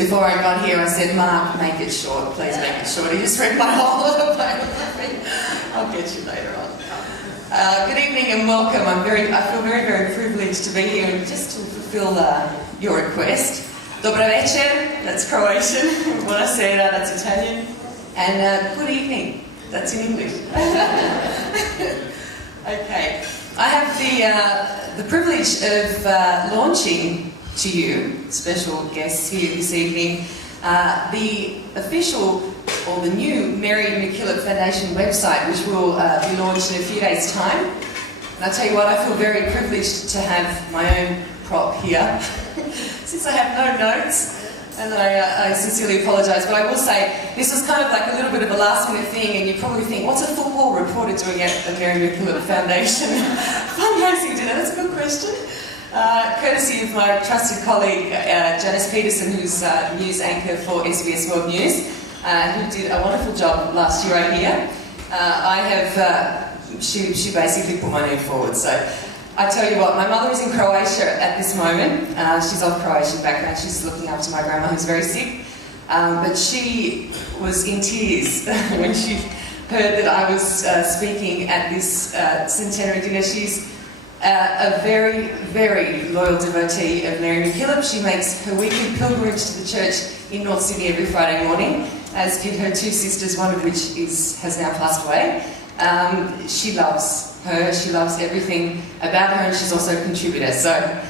before I got here, I said, Mark, make it short, please make it short. He just read my whole biography. I'll get you later on. Good evening and welcome. I feel very, very privileged to be here and just to fulfill your request. Dobro večer, that's Croatian. Buonasera, that's Italian. And good evening, that's in English. Okay, I have the privilege of launching to you, special guests here this evening, the official or the new Mary MacKillop Foundation website, which will be launched in a few days' time. And I'll tell you what, I feel very privileged to have my own prop here, since I have no notes, and I sincerely apologise, but I will say this was kind of like a little bit of a last-minute thing, and you probably think, what's a football reporter doing at the Mary MacKillop Foundation fundraising dinner? That's a good question. Courtesy of my trusted colleague Janice Peterson, who's news anchor for SBS World News, who did a wonderful job last year right here. She basically put my name forward. So I tell you what, my mother is in Croatia at this moment. She's of Croatian background. She's looking after my grandma who's very sick. But she was in tears when she heard that I was speaking at this centenary dinner. She's a very, very loyal devotee of Mary MacKillop. She makes her weekly pilgrimage to the church in North Sydney every Friday morning, as did her two sisters, one of which has now passed away. She loves her, she loves everything about her, and she's also a contributor. So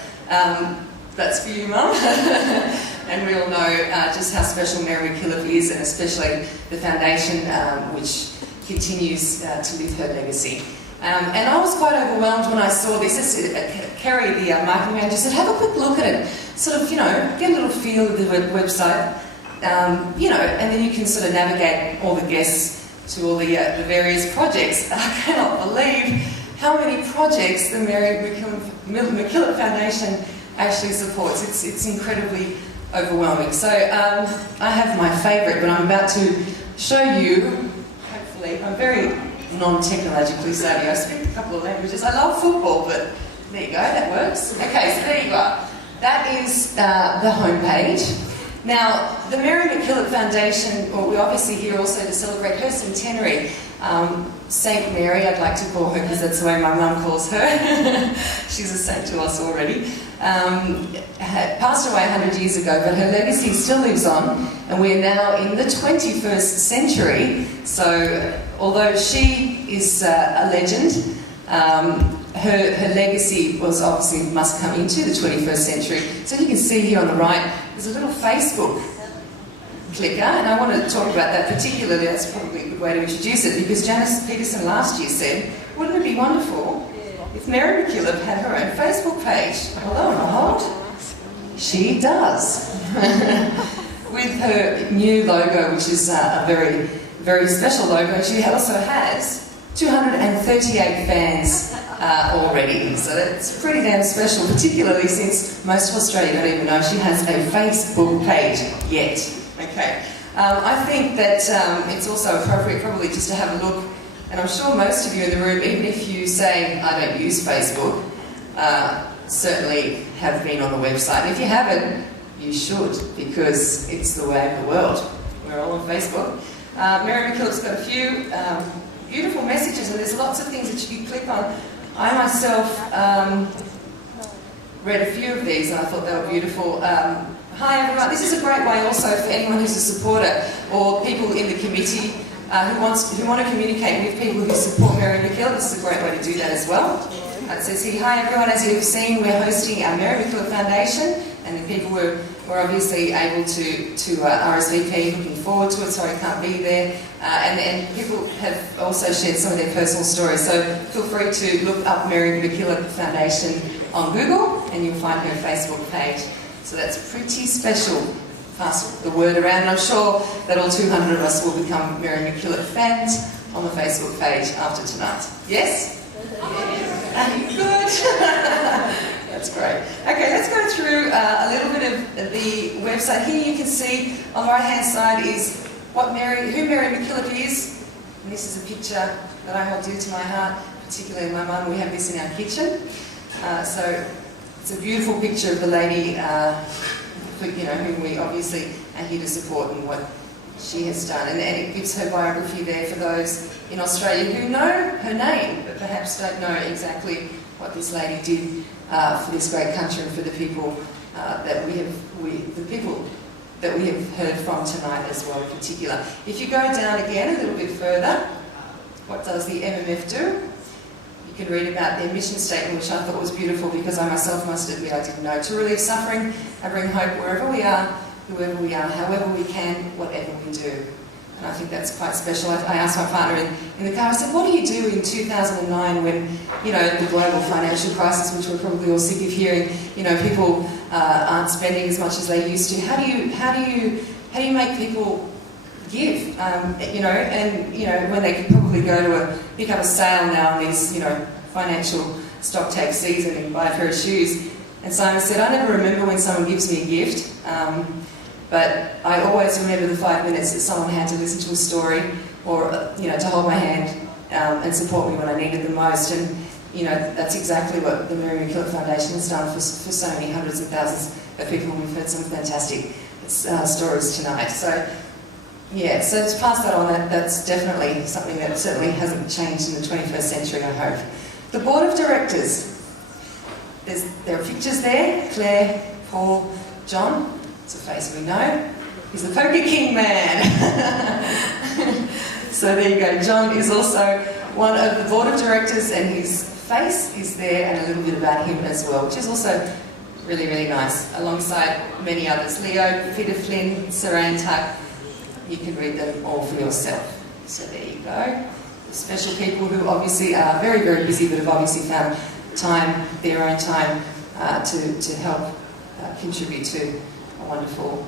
that's for you, Mum. And we all know just how special Mary MacKillop is, and especially the foundation which continues to live her legacy. And I was quite overwhelmed when I saw this. Kerry, the marketing manager, said, have a quick look at it. Sort of, get a little feel of the website, and then you can sort of navigate all the guests to all the various projects. I cannot believe how many projects the Mary MacKillop Foundation actually supports. It's incredibly overwhelming. So I have my favourite, but I'm about to show you, hopefully. I'm very non-technologically savvy. I speak a couple of languages. I love football, but there you go, that works. Okay, so there you go. That is the homepage. Now, the Mary MacKillop Foundation, well, we're obviously here also to celebrate her centenary. Saint Mary, I'd like to call her because that's the way my mum calls her. She's a saint to us already. Had passed away 100 years ago, but her legacy still lives on, and we're now in the 21st century. So, although she is a legend, her legacy was obviously must come into the 21st century. So you can see here on the right, there's a little Facebook clicker, and I want to talk about that particularly. That's probably a good way to introduce it, because Janice Peterson last year said, wouldn't it be wonderful if Mary MacKillop had her own Facebook page? Hello, hold. She does. With her new logo, which is a very, very special logo. She also has 238 fans already, so that's pretty damn special, particularly since most of Australia don't even know she has a Facebook page yet. Okay, I think that it's also appropriate probably just to have a look, and I'm sure most of you in the room, even if you say, I don't use Facebook, certainly have been on the website. And if you haven't, you should, because it's the way of the world. We're all on Facebook. Mary MacKillop's got a few beautiful messages, and there's lots of things that you can click on. I myself read a few of these, and I thought they were beautiful. Hi everyone, this is a great way also for anyone who's a supporter, or people in the committee who want to communicate with people who support Mary MacKillop. This is a great way to do that as well. It says here, hi everyone, as you've seen, we're hosting our Mary MacKillop Foundation, and the people were obviously able to RSVP, looking forward to it, sorry I can't be there. And people have also shared some of their personal stories, so feel free to look up Mary MacKillop Foundation on Google, and you'll find her Facebook page. So that's pretty special. Pass the word around, and I'm sure that all 200 of us will become Mary MacKillop fans on the Facebook page after tonight. Yes? Good. That's great. Okay, let's go through a little bit of the website. Here you can see on the right-hand side is who Mary MacKillop is. And this is a picture that I hold dear to my heart, particularly my mum. We have this in our kitchen. So it's a beautiful picture of the lady for, whom we obviously are here to support and what she has done. And it gives her biography there for those in Australia who know her name, but perhaps don't know exactly what this lady did for this great country and for the people that we have heard from tonight as well in particular. If you go down again a little bit further, what does the MMF do? You can read about their mission statement, which I thought was beautiful because I myself must admit I didn't know. To relieve suffering and bring hope wherever we are, whoever we are, however we can, whatever we do. And I think that's quite special. I asked my partner in the car, I said, what do you do in 2009 when, the global financial crisis, which we're probably all sick of hearing, people aren't spending as much as they used to. How do you make people give? When they could probably go to pick up a sale now in these, financial stock take season and buy a pair of shoes. And Simon said, I never remember when someone gives me a gift, but I always remember the 5 minutes that someone had to listen to a story or, to hold my hand and support me when I needed the most. And, that's exactly what the Mariana Foundation has done for so many hundreds of thousands of people. We've heard some fantastic stories tonight. So to pass that on, that's definitely something that certainly hasn't changed in the 21st century, I hope. The Board of Directors. There are pictures there. Claire, Paul, John. It's a face we know. He's the Poker King man. So there you go. John is also one of the Board of Directors, and his face is there and a little bit about him as well, which is also really, really nice, alongside many others. Leo, Peter Flynn, Saran Tuck. You can read them all for yourself. So there you go. Special people who obviously are very, very busy, but have obviously found time, their own time, to help contribute to a wonderful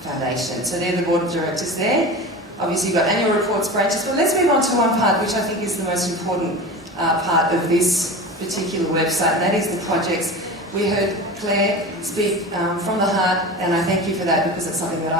foundation. So they're the Board of Directors there. Obviously you've got annual reports, branches, but let's move on to one part which I think is the most important part of this particular website, and that is the projects. We heard Claire speak from the heart, and I thank you for that because it's something that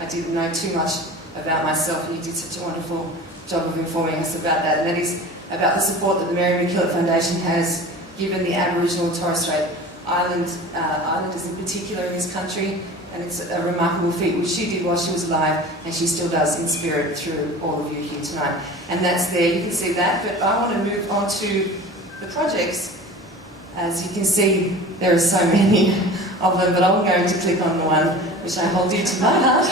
I didn't know too much about myself, and you did such a wonderful job of informing us about that. And that is about the support that the Mariana Foundation has given the Aboriginal and Torres Strait Islanders in particular in this country, and it's a remarkable feat which she did while she was alive, and she still does in spirit through all of you here tonight. And that's there, you can see that, but I want to move on to the projects. As you can see, there are so many of them, but I'm going to click on the one which I hold dear to my heart,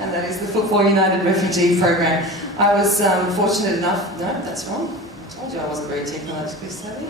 and that is the Football United Refugee Program. I was fortunate enough, no, that's wrong. I told you I wasn't very technologically savvy.